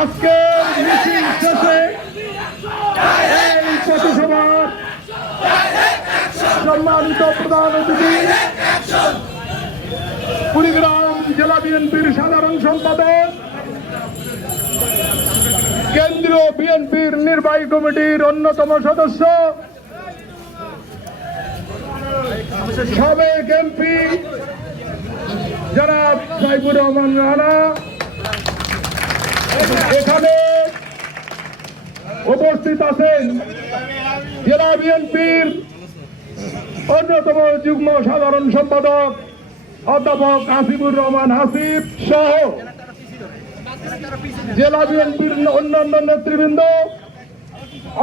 আজকে মিছিল শেষে এই পথসভার সম্মানিত প্রধান অতিথি, কুড়িগ্রাম জেলা বিএনপির সাধারণ সম্পাদক, কেন্দ্রীয় বিএনপির নির্বাহী কমিটির অন্যতম সদস্য, সাবেক এমপি যারা সাইফুর রহমান রানা, এখানে উপস্থিত আছেন জেলা বিএনপির অন্যতম যুগ্ম সাধারণ সম্পাদক অধ্যাপক আসিফুর রহমান হাসিব সহ জেলা বিএনপির অন্যান্য নেতৃবৃন্দ,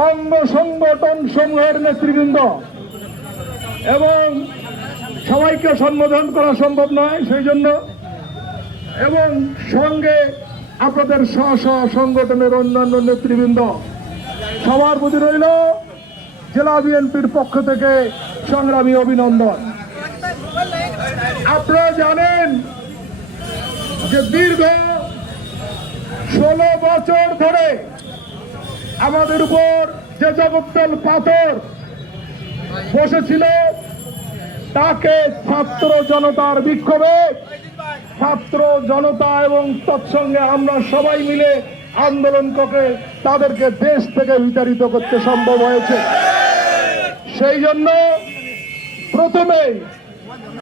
অঙ্গ সংগঠন সমূহের নেতৃবৃন্দ এবং সবাইকে সম্বোধন করা সম্ভব নয়, সেই জন্য। এবং সঙ্গে আপনাদের স্ব স্ব সংগঠনের অন্যান্য নেতৃবৃন্দ, সবার প্রতি রইল জেলা বিএনপির পক্ষ থেকে সংগ্রামী অভিনন্দন। আপনারা জানেন যে দীর্ঘ ষোলো বছর ধরে আমাদের উপর যে জগত্তল পাথর বসেছিল তাকে ছাত্র জনতার বিক্ষোভে, ছাত্র জনতা এবং তৎসঙ্গে আমরা সবাই মিলে আন্দোলন করে তাদেরকে দেশ থেকে বিতাড়িত করতে সম্ভব হয়েছে। সেই জন্য প্রথমেই